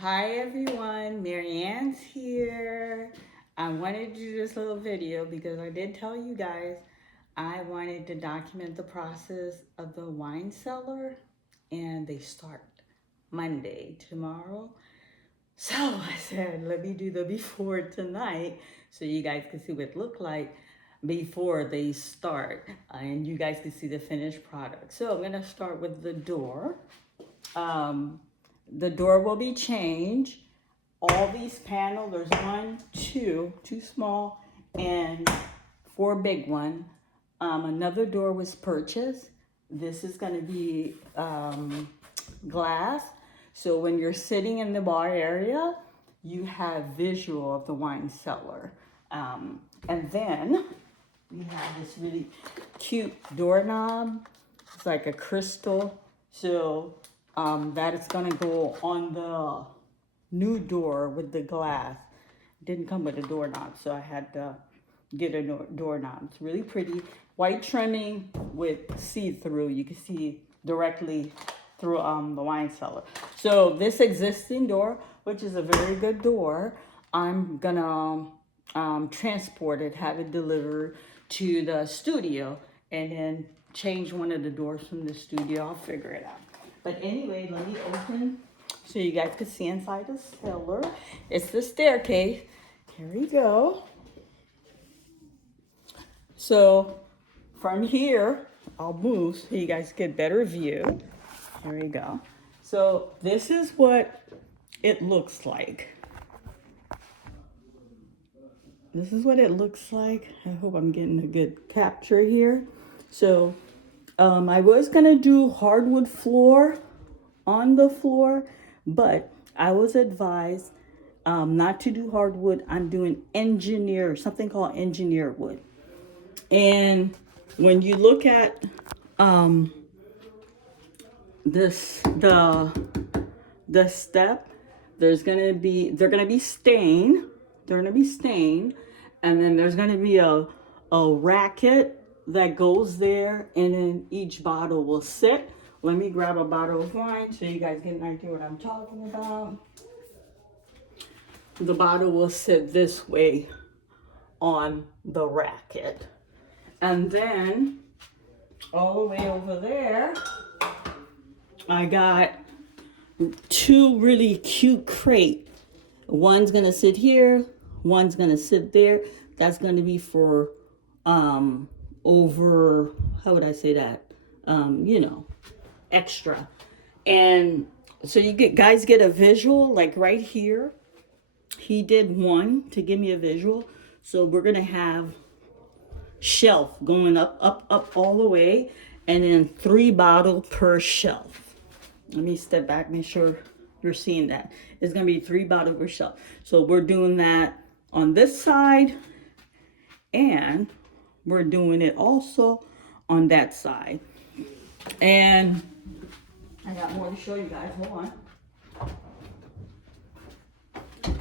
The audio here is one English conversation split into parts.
Hi everyone, Marianne's here. I wanted to do this little video because I did tell you guys I wanted to document the process of the wine cellar, and they start Monday, tomorrow. So I said, let me do the before tonight so you guys can see what it looked like before they start, and you guys can see the finished product. So I'm gonna start with the door. Um, the door will be changed. All these panels, there's one, two small, and four big one. Another door was purchased. This is going to be glass. So when you're sitting in the bar area, you have visual of the wine cellar. And then we have this really cute doorknob. It's like a crystal. So that is gonna go on the new door with the glass. It didn't come with a doorknob, so I had to get a doorknob. It's really pretty. White trimming with see-through. You can see directly through the wine cellar. So this existing door, which is a very good door, I'm gonna transport it, have it delivered to the studio, and then change one of the doors from the studio. I'll figure it out. But anyway, let me open so you guys can see inside the cellar. It's the staircase. Here we go. So from here, I'll move so you guys get better view. Here we go. So this is what it looks like. This is what it looks like. I hope I'm getting a good capture here. So I was gonna do hardwood floor on the floor, but I was advised not to do hardwood. I'm doing something called engineer wood. And when you look at this, the step, they're gonna be stained. They're gonna be stained, and then there's gonna be a racket that goes there, and then each bottle will sit. Let me grab a bottle of wine so you guys get an idea what I'm talking about. The bottle will sit this way on the racket. And then all the way over there, I got two really cute crates. One's gonna sit here, one's gonna sit there. That's gonna be for over, how would I say that? Extra. And so you guys get a visual, like right here. He did one to give me a visual. So we're gonna have shelf going up all the way, and then 3 bottles per shelf. Let me step back, make sure you're seeing that. It's gonna be 3 bottles per shelf. So we're doing that on this side, and we're doing it also on that side. And I got more to show you guys. Hold on.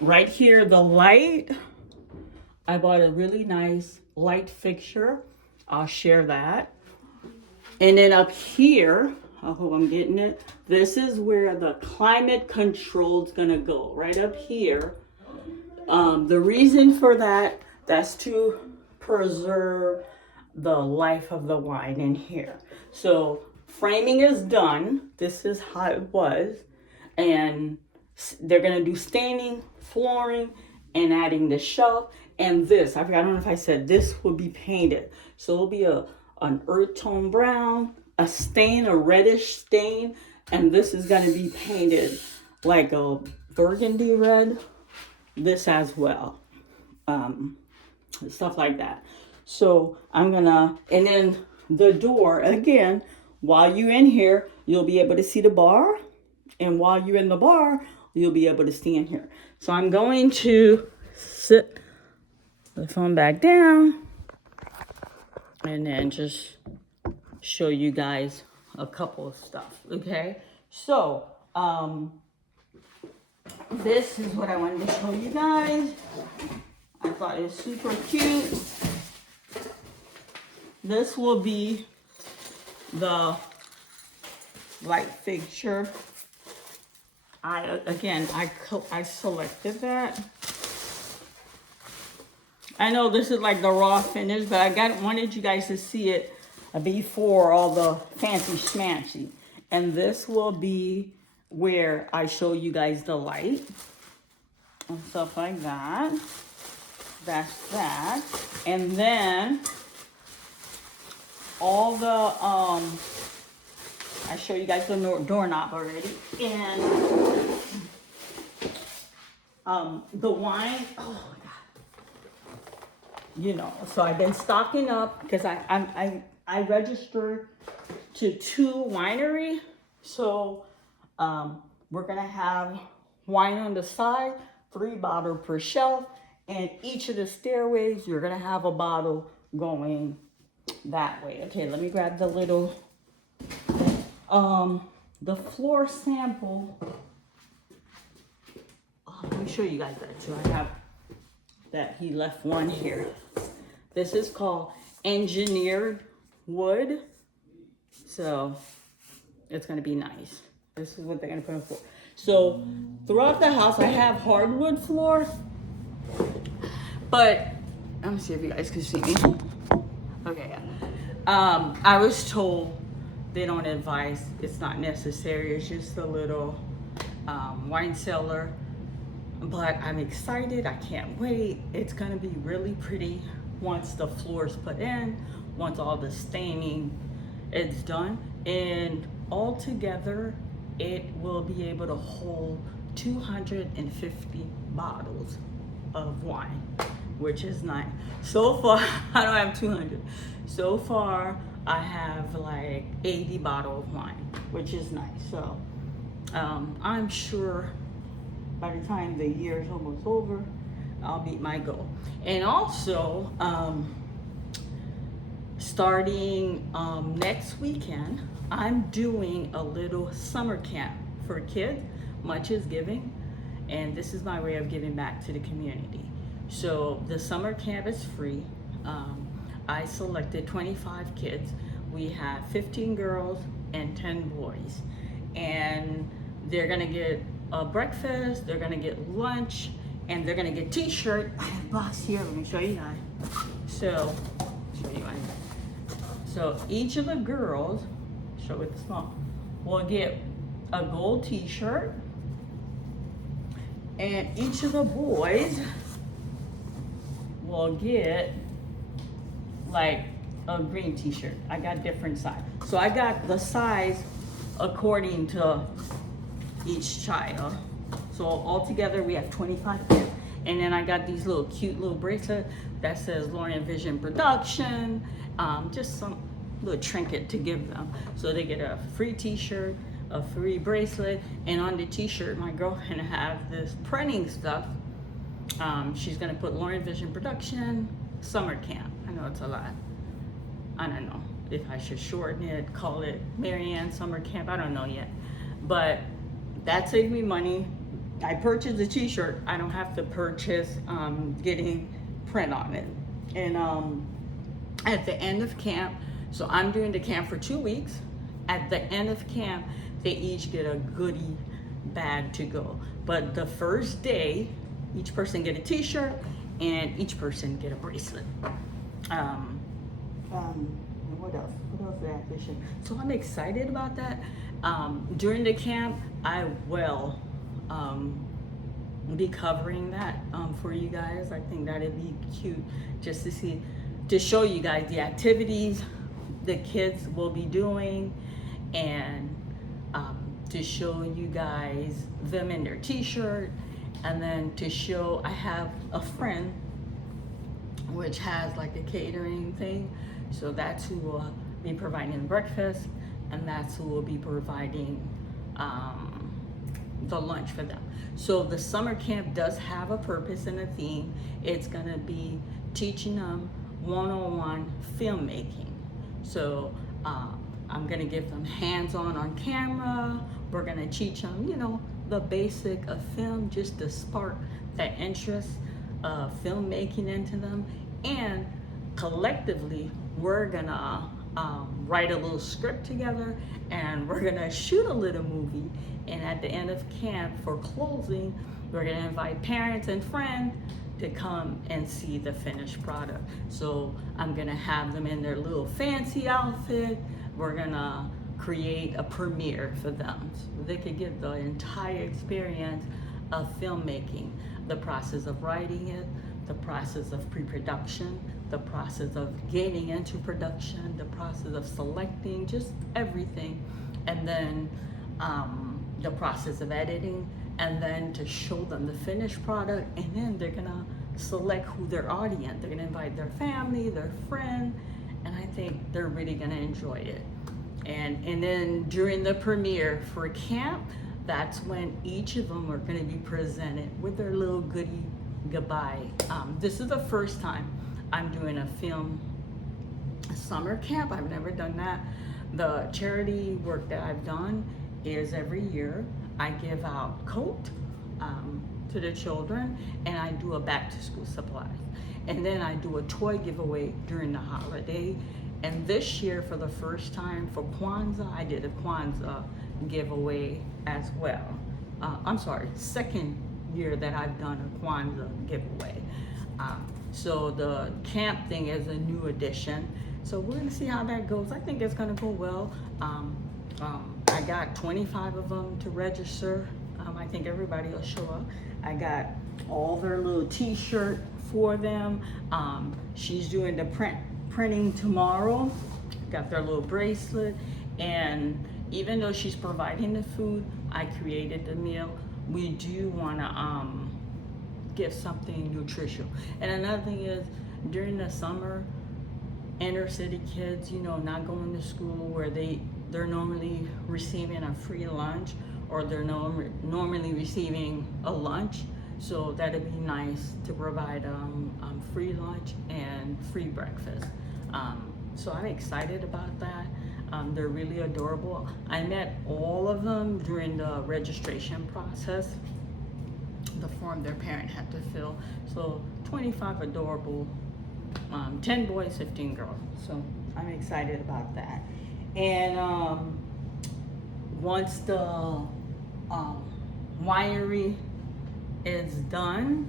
Right here, the light. I bought a really nice light fixture. I'll share that. And then up here, I hope I'm getting it. This is where the climate control is gonna go, right up here. The reason for that, that's to preserve the life of the wine in here. So framing is done. This is how it was. And they're gonna do staining, flooring, and adding the shelf. And this, I don't know if I said, this will be painted. So it'll be an earth tone brown, a stain, a reddish stain, and this is gonna be painted like a burgundy red. This as well, stuff like that. So I'm gonna, and then the door, again, while you're in here, you'll be able to see the bar, and while you're in the bar, you'll be able to stand here. So I'm going to sit the phone back down and then just show you guys a couple of stuff, okay? So, this is what I wanted to show you guys. I thought it was super cute. This will be the light fixture. I selected that. I know this is like the raw finish, but wanted you guys to see it before all the fancy schmancy. And this will be where I show you guys the light and stuff like that. That's that. And then all the I show you guys the doorknob already. And the wine, oh my God. You know, so I've been stocking up because I registered to 2 winery. So we're gonna have wine on the side, 3 bottles per shelf, and each of the stairways you're gonna have a bottle going that way. Okay, let me grab the little the floor sample. Oh, let me show you guys that too. I have that, he left one here. This is called engineered wood. So it's gonna be nice. This is what they're gonna put on the floor. So throughout the house, I have hardwood floor, but let me see if you guys can see me. Okay, yeah. I was told they don't advise, it's not necessary, it's just a little wine cellar. But I'm excited, I can't wait. It's gonna be really pretty once the floor's put in, once all the staining is done. And altogether, it will be able to hold 250 bottles of wine, which is nice. So far, I don't have 200. So far, I have like 80 bottles of wine, which is nice. So I'm sure by the time the year is almost over, I'll meet my goal. And also, starting next weekend, I'm doing a little summer camp for kids. Much is giving, and this is my way of giving back to the community. So the summer camp is free. I selected 25 kids. We have 15 girls and 10 boys, and they're gonna get a breakfast, they're gonna get lunch, and they're gonna get t-shirt. I have a box here, let me show you guys. So, so each of the girls, show it small, will get a gold t-shirt, and each of the boys will get like a green t-shirt. I got different size. So I got the size according to each child. So altogether we have 25 kids. And then I got these little cute little bracelets that says Lauren Vision Production, just some little trinket to give them. So they get a free t-shirt, a free bracelet, and on the t-shirt my girl gonna have this printing stuff. She's gonna put Lauren Vision Production Summer Camp. I know it's a lot. I don't know if I should shorten it, call it Marianne Summer Camp, I don't know yet. But that saved me money. I purchased the t-shirt. I don't have to purchase getting print on it. And at the end of camp, so I'm doing the camp for 2 weeks. At the end of camp, they each get a goodie bag to go. But the first day, each person get a t-shirt and each person get a bracelet. What else? What else did I have to share? So I'm excited about that. During the camp, I will be covering that for you guys. I think that'd be cute just to see, to show you guys the activities the kids will be doing, and to show you guys them in their t-shirt, and then to show, I have a friend which has like a catering thing, so that's who will be providing breakfast, and that's who will be providing the lunch for them. So the summer camp does have a purpose and a theme. It's gonna be teaching them one-on-one filmmaking. So I'm gonna give them hands-on on camera. We're gonna teach them, you know, the basic of film, just to spark that interest of filmmaking into them. And collectively, we're gonna write a little script together, and we're gonna shoot a little movie. And at the end of camp, for closing, we're gonna invite parents and friends to come and see the finished product. So I'm gonna have them in their little fancy outfit. We're gonna create a premiere for them so they could get the entire experience of filmmaking, the process of writing it, the process of pre-production, the process of getting into production, the process of selecting, just everything, and then the process of editing, and then to show them the finished product, and then they're gonna select who their audience. They're gonna invite their family, their friend, and I think they're really gonna enjoy it. And then during the premiere for camp, that's when each of them are going to be presented with their little goodie goodbye. This is the first time I'm doing a film summer camp. I've never done that. The charity work that I've done is every year I give out coat to the children, and I do a back to school supplies. And then I do a toy giveaway during the holiday. And this year, for the first time for Kwanzaa, I did a Kwanzaa giveaway as well. I'm sorry, second year that I've done a Kwanzaa giveaway. So the camp thing is a new addition. So we're gonna see how that goes. I think it's gonna go well. I got 25 of them to register. I think everybody will show up. I got all their little t-shirt for them. She's doing the printing tomorrow. Got their little bracelet, and even though she's providing the food, I created the meal. We do want to give something nutritional. And another thing is, during the summer, inner city kids, not going to school, where they're normally receiving a free lunch, or they're normally receiving a lunch. So that'd be nice to provide free lunch and free breakfast. So I'm excited about that. They're really adorable. I met all of them during the registration process, the form their parent had to fill. So 25 adorable, 10 boys, 15 girls. So I'm excited about that. And once the winery is done,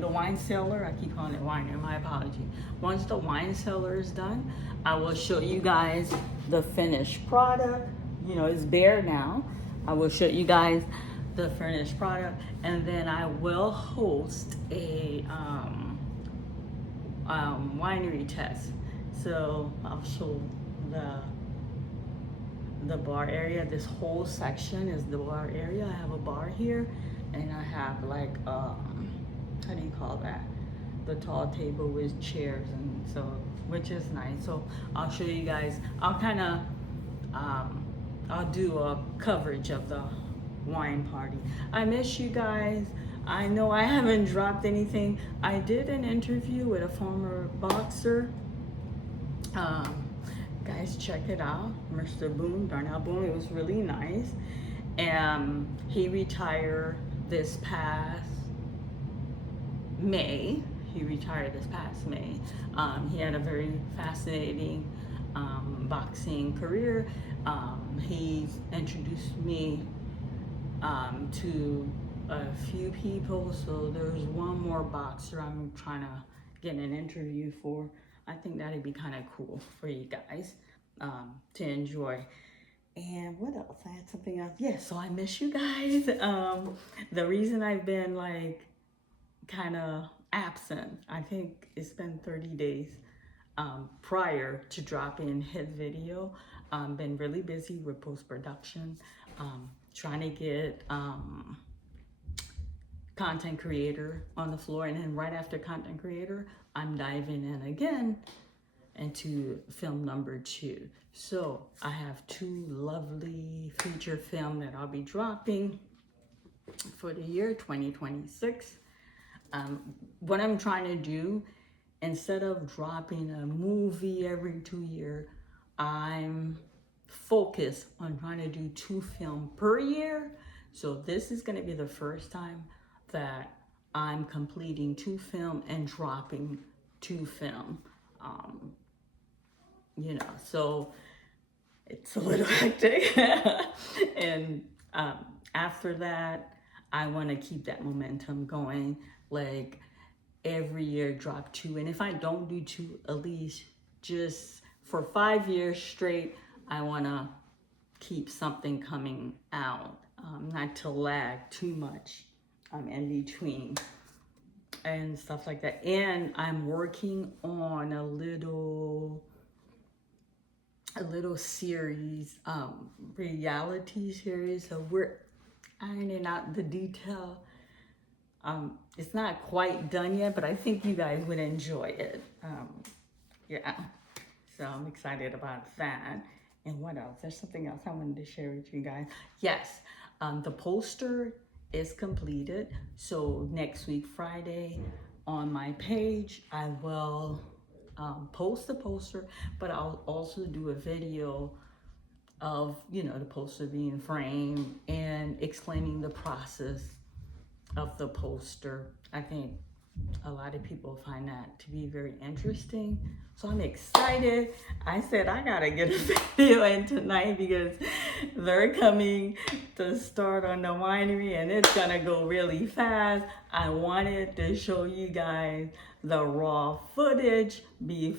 the wine cellar, I keep calling it winery, my apology. Once the wine cellar is done, I will show you guys the finished product. It's bare now. I will show you guys the finished product, and then I will host a winery test. So I'll show the bar area. This whole section is the bar area. I have a bar here, and I have like how do you call that, the tall table with chairs, and so, which is nice. So I'll show you guys. I'll kind of I'll do a coverage of the wine party. I miss you guys. I know I haven't dropped anything. I did an interview with a former boxer. Guys, check it out, Mr. Boone, Darnell Boone. It was really nice. And he retired this past May. He had a very fascinating boxing career. He introduced me to a few people. So there's one more boxer I'm trying to get an interview for. I think that'd be kind of cool for you guys to enjoy. And what else? I had something else. Yeah, so I miss you guys. The reason I've been like kind of absent, I think it's been 30 days prior to dropping his video. Been really busy with post-production, trying to get content creator on the floor, and then right after content creator, I'm diving in again into film number 2. So I have 2 lovely feature film that I'll be dropping for the year 2026. What I'm trying to do, instead of dropping a movie every 2 years, I'm focused on trying to do 2 film per year. So this is going to be the first time that I'm completing 2 film and dropping 2 film. you know, so it's a little hectic. And after that, I want to keep that momentum going. Like every year, drop 2. And if I don't do 2, at least just for 5 years straight, I want to keep something coming out, not to lag too much in between and stuff like that. And I'm working on a little series, reality series. So we're ironing out the detail. It's not quite done yet, but I think you guys would enjoy it. Yeah, so I'm excited about that. And what else? There's something else I wanted to share with you guys. Yes, the poster is completed. So next week, Friday, on my page, I will post the poster, but I'll also do a video of, you know, the poster being framed and explaining the process of the poster. I think a lot of people find that to be very interesting. So I'm excited. I said I gotta get a video in tonight because they're coming to start on the winery and it's gonna go really fast. I wanted to show you guys the raw footage, the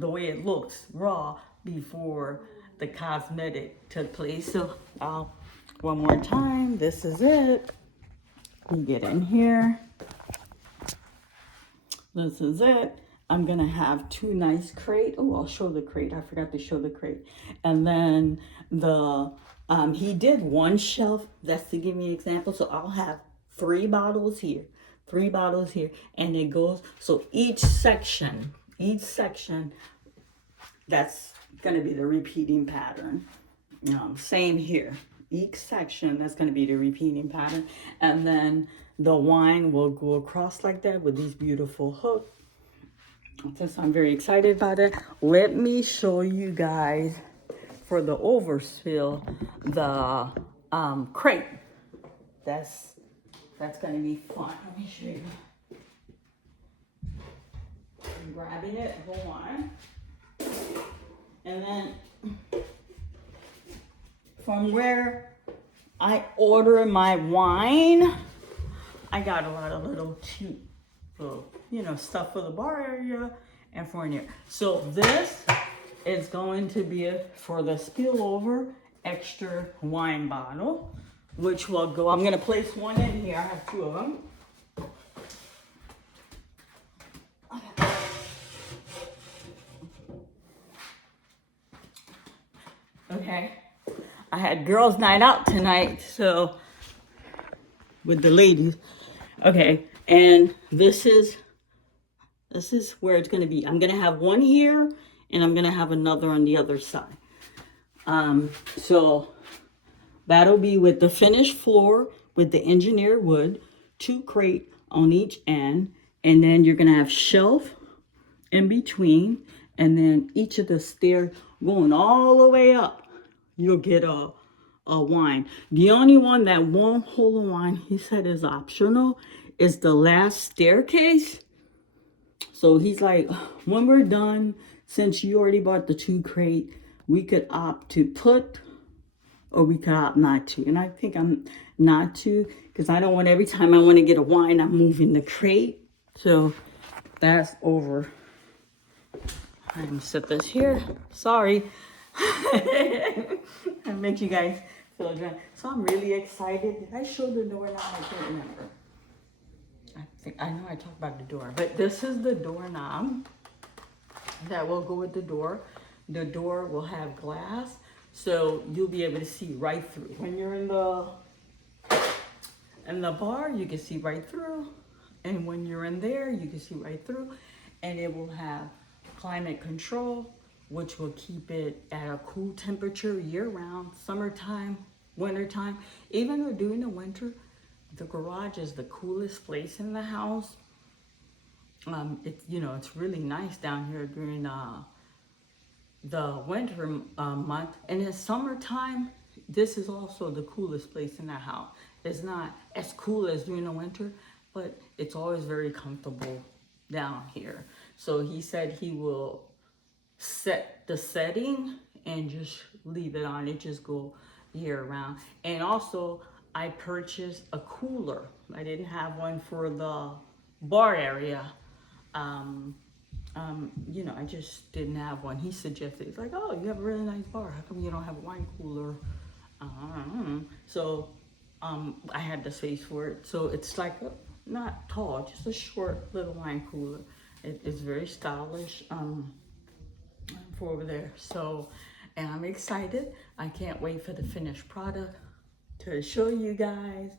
way it looks raw before the cosmetic took place. So one more time, this is it. You get in here. This is it. I'm gonna have 2 nice crate. Oh, I'll show the crate. I forgot to show the crate. And then he did 1 shelf. That's to give me an example. So I'll have 3 bottles here, 3 bottles here, and it goes. So each section, that's gonna be the repeating pattern. Same here. Each section, that's going to be the repeating pattern. And then the wine will go across like that with these beautiful hooks. So I'm very excited about it. Let me show you guys for the overspill, the crate. That's going to be fun. Let me show you. I'm grabbing it, hold on. And then from where I order my wine, I got a lot of little cute, stuff for the bar area and for in here. So this is going to be for the spillover extra wine bottle, which will go. I'm gonna place 1 in here. I have 2 of them. Okay. I had girls' night out tonight, so with the ladies. Okay, and this is where it's gonna be. I'm gonna have 1 here, and I'm gonna have another on the other side. So that'll be with the finished floor with the engineered wood, 2 crate on each end, and then you're gonna have shelf in between, and then each of the stairs going all the way up. You'll get a wine. The only one that won't hold a wine, he said, is optional, is the last staircase. So he's like, when we're done, since you already bought the 2 crate, we could opt to put, or we could opt not to. And I think I'm not to, because I don't want every time I want to get a wine, I'm moving the crate. So that's over. I'm gonna set this here. Sorry. That makes you guys feel dry. So I'm really excited. Did I show the doorknob? I can't remember. I know I talked about the door, but this is the doorknob that will go with the door. The door will have glass, so you'll be able to see right through. When you're in the bar, you can see right through, and when you're in there, you can see right through, and it will have climate control, which will keep it at a cool temperature year-round, summertime, wintertime. Even during the winter, the garage is the coolest place in the house. It's really nice down here during the winter month. And in summertime, this is also the coolest place in the house. It's not as cool as during the winter, but it's always very comfortable down here. So he said he will set the setting and just leave it on. It just go year round. And also I purchased a cooler. I didn't have one for the bar area. You know, I just didn't have one. He suggested, he's like, oh, you have a really nice bar. How come you don't have a wine cooler? So I had the space for it. So it's like not tall, just a short little wine cooler. It's very stylish for over there. So, and I'm excited. I can't wait for the finished product to show you guys.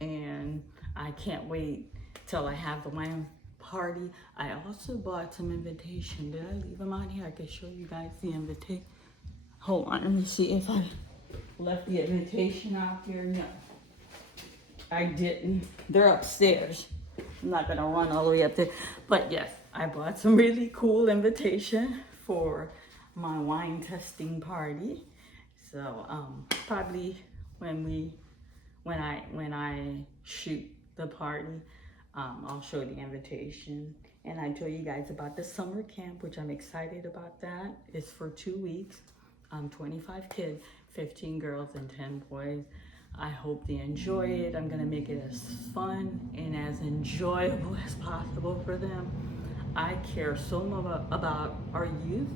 And I can't wait till I have the wine party. I also bought some invitation. Did I leave them out here? I can show you guys the invitation. Hold on, let me see if I left the invitation out here. No, I didn't. They're upstairs. I'm not gonna run all the way up there. But yes, I bought some really cool invitation for my wine testing party. So probably when I shoot the party, I'll show the invitation. And I told you guys about the summer camp, which I'm excited about that. It's for 2 weeks. 25 kids, 15 girls and 10 boys. I hope they enjoy it. I'm gonna make it as fun and as enjoyable as possible for them. I care so much about our youth.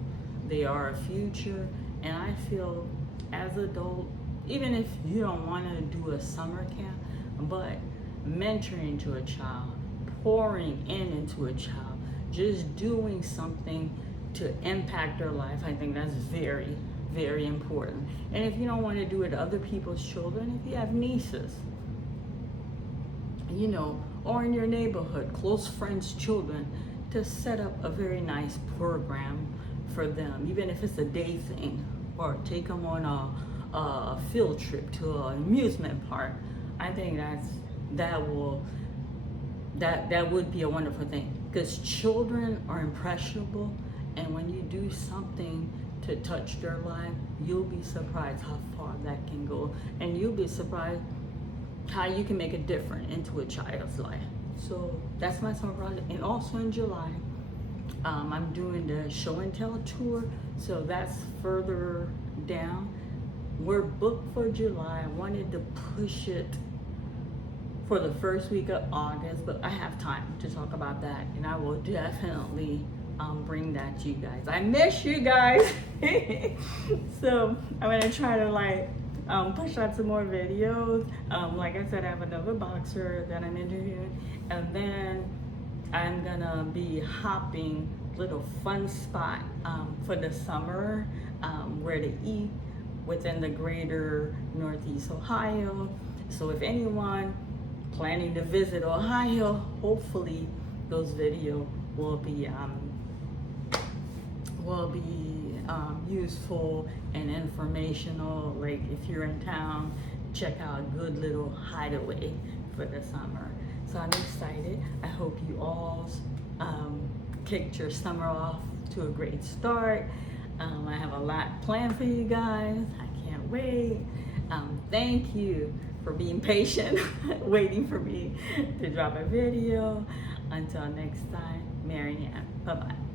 They are our future. And I feel as adult, even if you don't wanna do a summer camp, but mentoring to a child, pouring into a child, just doing something to impact their life, I think that's very, very important. And if you don't want to do it to other people's children, if you have nieces, you know, or in your neighborhood, close friends' children, to set up a very nice program for them, even if it's a day thing, or take them on a field trip to an amusement park. I think that would be a wonderful thing, because children are impressionable, and when you do something to touch their life, you'll be surprised how far that can go, and you'll be surprised how you can make a difference into a child's life. So that's my summer project. And also in July, I'm doing the show and tell tour, so that's further down. We're booked for July. I wanted to push it for the first week of August, but I have time to talk about that, and I will definitely bring that to you guys. I miss you guys. So I'm gonna try to push out some more videos. Like I said, I have another boxer that I'm interviewing, and then I'm gonna be hopping little fun spot for the summer, where to eat within the greater Northeast Ohio. So if anyone planning to visit Ohio, hopefully those videos will be useful and informational. Like if you're in town, check out a good little hideaway for the summer. So I'm excited. I hope you all kicked your summer off to a great start. I have a lot planned for you guys. I can't wait. Thank you for being patient, waiting for me to drop a video. Until next time, Marianne. Bye-bye.